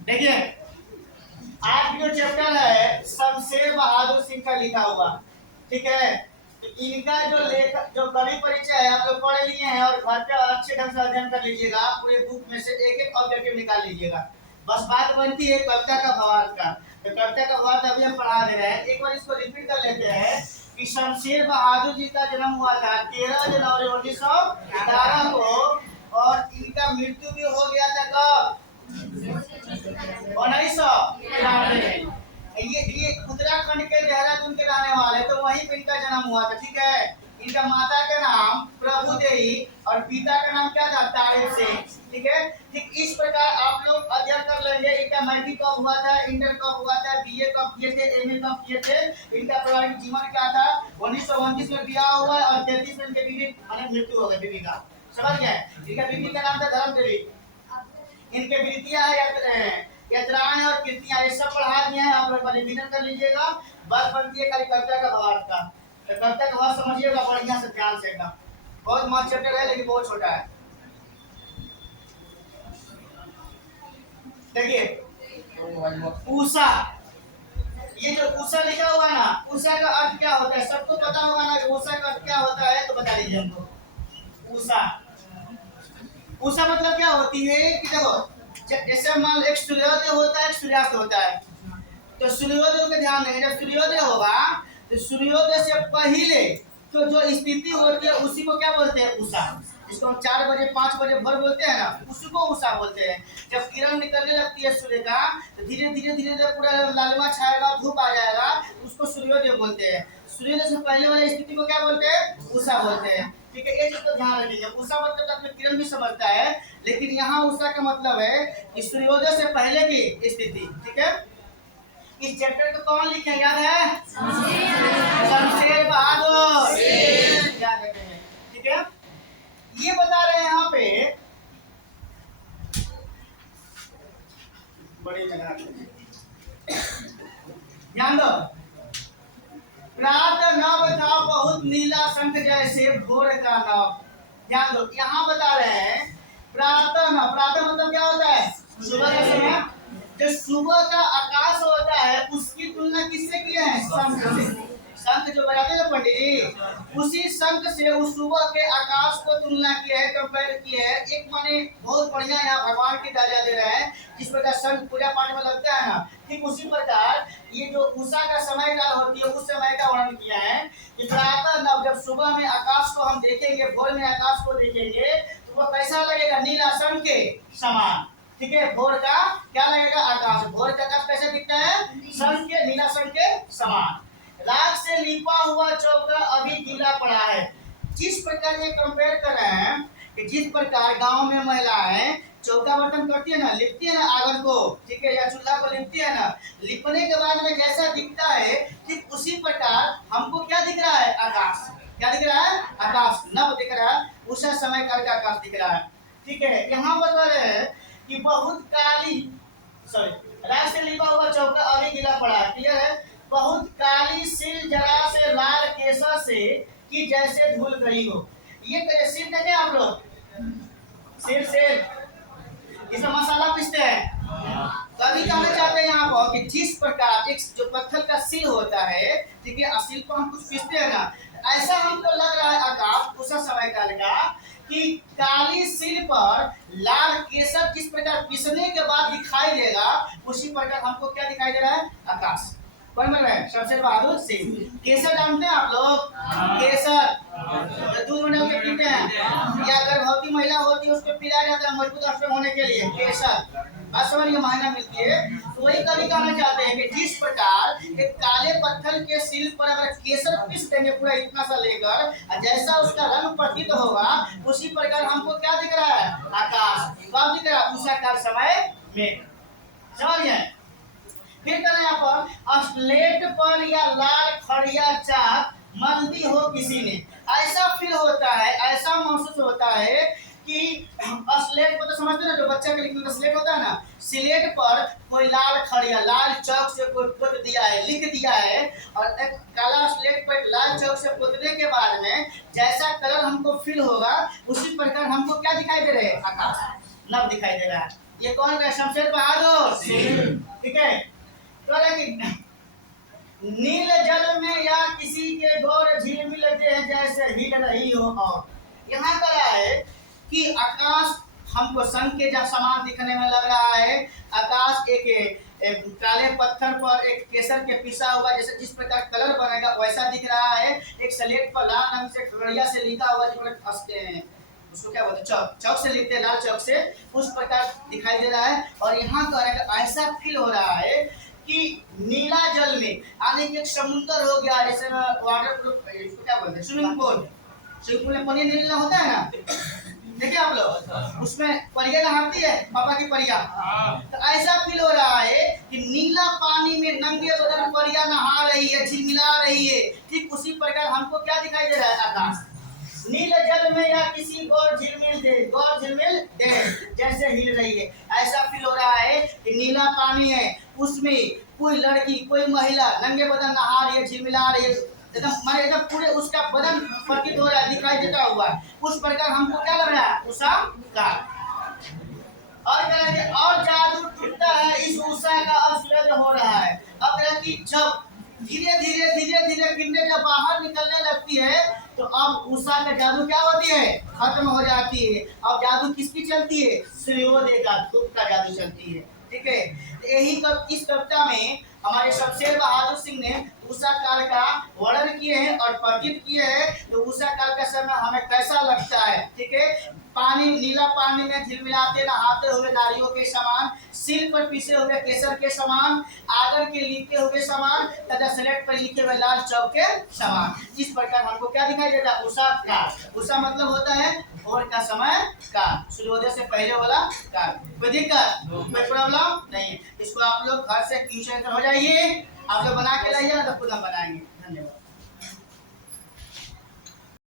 देखिए आज जो चैप्टर है शमशेर बहादुर सिंह का लिखा हुआ, ठीक है। तो इनका जो लेखक जो कवि परिचय है आप लोग पढ़ लिए हैं और घर पे अच्छे ढंग से अध्ययन कर लीजिएगा। पूरे बुक में से एक एक ऑब्जेक्टिव निकाल लीजिएगा। बस बात बनती है कविता का भावार्थ का। तो कविता का भावार्थ अभी हम पढ़ा दे रहे हैं, एक बार इसको रिपीट कर लेते हैं कि शमशेर बहादुर जी का जन्म हुआ था 13 जनवरी 1918 को और इनका मृत्यु भी हो गया था कब? 1993। ये उत्तराखंड के देहरादून के रहने वाले, तो वहीं पे इनका जन्म हुआ था, ठीक है। इनका माता का नाम प्रभु देवी और पिता का नाम क्या था? तारे सिंह, ठीक है। ठीक इस प्रकार आप लोग अध्ययन कर लेंगे इनका मैट्रिक कब हुआ था, इंटर कब हुआ था, बीए कब किए थे, एमए कब किए थे, इनका पारिवारिक जीवन क्या था। 1929 में ब्याह हुआ और 33 में इनके बीवी मृत्यु हो गई बीवी का, समझ गए। इनका बीवी का नाम था धर्म देवी। इनके वृत्तियां यात्राएं और कृतियां ये सब पढ़ा दिए हैं, आप लोग रिवीजन कर लीजिएगा। बात बनती है खाली कविता का भावार्थ का। तो कविता का भाव समझिएगा बढ़िया से ध्यान से एकदम। बहुत मस्त चैप्टर है लेकिन बहुत छोटा है। देखिए उषा, ये जो उषा लिखा हुआ है ना, उषा का अर्थ क्या होता है सबको पता होगा ना। उषा का अर्थ क्या होता है तो बता दीजिए हमको। उषा, उषा मतलब क्या होती है कि देखो जैसे मान एक सूर्योदय होता है एक सूर्यास्त होता है। तो सूर्योदय पे ध्यान देंगे, जब सूर्योदय होगा तो सूर्योदय से पहले तो जो स्थिति होती है उसी को क्या बोलते हैं? उषा। इसको हम 4 बजे 5 बजे भोर बोलते हैं ना, उसी को उषा बोलते हैं। जब किरण निकलने लगती है सूर्य का तो धीरे धीरे पूरा लालिमा छाएगा, धूप आ जाएगा, उसको सूर्योदय बोलते हैं। सूर्योदय से पहले वाली स्थिति को क्या बोलते हैं? उषा बोलते हैं, ठीक है। ये चीज को ध्यान रखिएगा। उषा मतलब अपने किरण भी समझता है, लेकिन यहाँ उषा का मतलब है कि सूर्योदय से पहले की स्थिति, ठीक है। इस चैप्टर को कौन लिखे याद है? शमशेर बहादुर याद रखते हैं, ठीक है। ये बता रहे हैं यहाँ पे बड़े ध्यान दो। प्रातः नभ था बहुत नीला शंख जैसे भोर का नभ। ध्यान दो यहाँ बता रहे हैं प्रातः नभ, प्रातः मतलब क्या होता है? सुबह का समय। जो सुबह का आकाश होता है उसकी तुलना किससे किए हैं? शंख से। शंख जो बजाते हैं पंडित जी, उसी शंख से उस सुबह के आकाश को तुलना किए है, कंपेयर किए है। एक माने बहुत बढ़िया यहाँ भगवान की दर्जा दे रहे हैं। जिस प्रकार शंख पूजा पाठ में लगता है ना, ठीक उसी प्रकार ये जो उषा का समय काल होती है उस समय का वर्णन किया है कि प्रातः नव, जब सुबह में आकाश को हम देखेंगे, भोर में आकाश को देखेंगे तो वह कैसा लगेगा? नीला शंख के समान, ठीक है। भोर का क्या लगेगा? आकाश। भोर का आकाश कैसे दिखता है? शंख के, नीला शंख के समान। राख से लिपा हुआ चौका अभी गीला पड़ा है। जिस प्रकार ये कंपेयर कर रहे हैं कि जिस प्रकार गांव में महिलाएं चौका बर्तन करती है ना, लिपती है ना आंगन को, ठीक है, या चूल्हा को लिपती है ना, लिपने के बाद में जैसा दिखता है ठीक उसी प्रकार हमको क्या दिख रहा है? आकाश। क्या दिख रहा है? आकाश नभ दिख रहा है, उषा समय काल का आकाश दिख रहा है, ठीक है। यहाँ बता रहे हैं कि बहुत काली, सॉरी, राख से लिपा हुआ चौका अभी गीला पड़ा है, क्लियर है। बहुत काली सिर जरा से लाल केसर से कि जैसे धुल गई हो। ये सिर देखे आप लोग? सिर से इसमें मसाला पीसते हैं। कभी कहना चाहते हैं यहाँ पर कि जिस प्रकार एक जो पत्थर का सिल होता है, ठीक है, सिल को हम कुछ पीसते हैं ना, ऐसा हमको लग रहा है आकाश उषा समय काल का कि काली सिल पर लाल केसर जिस प्रकार पीसने के बाद दिखाई देगा उसी प्रकार हमको क्या दिखाई दे रहा है? आकाश। कौन बन रहा है? शमशेर बहादुर सिंह। केसर जानते हैं आप लोग? केसर दूध बना के पीते हैं, या गर्भवती महिला होती है उसको पिलाया जाता है मजबूत अस्त्र होने के लिए, केसर। बात समझ में मायना मिलती है। तो वही कवि कहना चाहते हैं कि जिस प्रकार एक काले पत्थर के सिल पर अगर केसर पीस देंगे पूरा इतना सा लेकर, जैसा उसका रंग प्रतीत होगा उसी प्रकार हमको क्या दिख रहा है? आकाश। कब दिख रहा है? उषा काल समय में, समझिए। फिर करें यहाँ पर स्लेट पर या लाल खड़िया चाक मलती हो किसी ने। ऐसा फील होता है, ऐसा महसूस होता है कि स्लेट पर तो समझते ना, जो बच्चा के लिखने का स्लेट होता है ना, स्लेट पर कोई लाल खड़िया लाल चौक से कोई पोत दिया है, लिख दिया है, और एक काला स्लेट पर लाल चौक से पोतने के बाद में जैसा कलर हमको फील होगा उसी प्रकार हमको क्या दिखाई दे रहे हैं, आकाश नव दिखाई दे रहा है। ये कौन है? शमशेर बहादुर। ठीक है। तो नील जल में या किसी के गौर झिलमिल देह जैसे हिल रही हो। और यहाँ कहा है कि आकाश हमको संग के जब समान दिखने में लग रहा है। आकाश एक काले पत्थर पर एक केसर के पिसा हुआ जैसे जिस प्रकार कलर बनेगा वैसा दिख रहा है। एक स्लेट पर लाल रंग से खगड़िया से लिखा हुआ जिस उसको क्या बोलते हैं, चौक चौक से लिखते हैं, लाल चौक से, उस प्रकार दिखाई दे रहा है। और यहाँ का ऐसा फील हो रहा है कि नीला जल में यानी कि एक समुद्र हो गया, जैसे वाटर प्रूफ इसको क्या बोलते हैं, स्विमिंग पूल में पानी नीला होता है ना, देखिए आप लोग, उसमें परिया नहाती है, पापा की परिया। तो ऐसा फील हो रहा है कि नीला पानी में नंगे बदन परिया नहा रही है, झिलमिला रही है। ठीक उसी प्रकार हमको क्या दिखाई दे रहा है, आकाश नील जल में या किसी गौर झिलमिल दे जैसे हिल रही है। ऐसा फील हो रहा है कि नीला पानी है, उसमें कोई लड़की कोई महिला नंगे बदन नहा रही है, झिलमिला रही है, एकदम पूरे उसका बदन प्रतीत हो रहा है, दिखाई देता हुआ। उस प्रकार हमको क्या लग रहा है, उषा का। और कह रहे हैं और जादू टूटता है इस उषा का, अब सूरज हो रहा है। अब कह रहे कि जब धीरे धीरे किरणें जब बाहर निकलने लगती है तो अब उषा का जादू क्या होती है, खत्म हो जाती है। अब जादू किसकी चलती है, सूर्योदय का, धूप का जादू चलती है। ठीक है। यही इस कविता में हमारे शमशेर बहादुर सिंह ने उषा काल का वर्णन किए हैं और प्रतीत किए हैं। तो उषा काल का समय हमें कैसा लगता है। ठीक है। पानी नीला पानी में झिलमिलाते नहाते हुए नारियों के समान, सिर पर पिसे हुए केसर के समान, आगर के लिखे हुए समान तथा स्लेट पर लिखे हुए लाल चौक के समान। इस प्रकार हमको क्या दिखाई देता है, उषा काल। उषा मतलब होता है भोर का समय काल, सूर्योदय से पहले वाला काल। कोई दिक्कत, कोई प्रॉब्लम नहीं है। इसको आप लोग घर से ट्यूशन हो जाइए, आप लोग बना के लाइए ना, तो खुद हम बनाएंगे। धन्यवाद।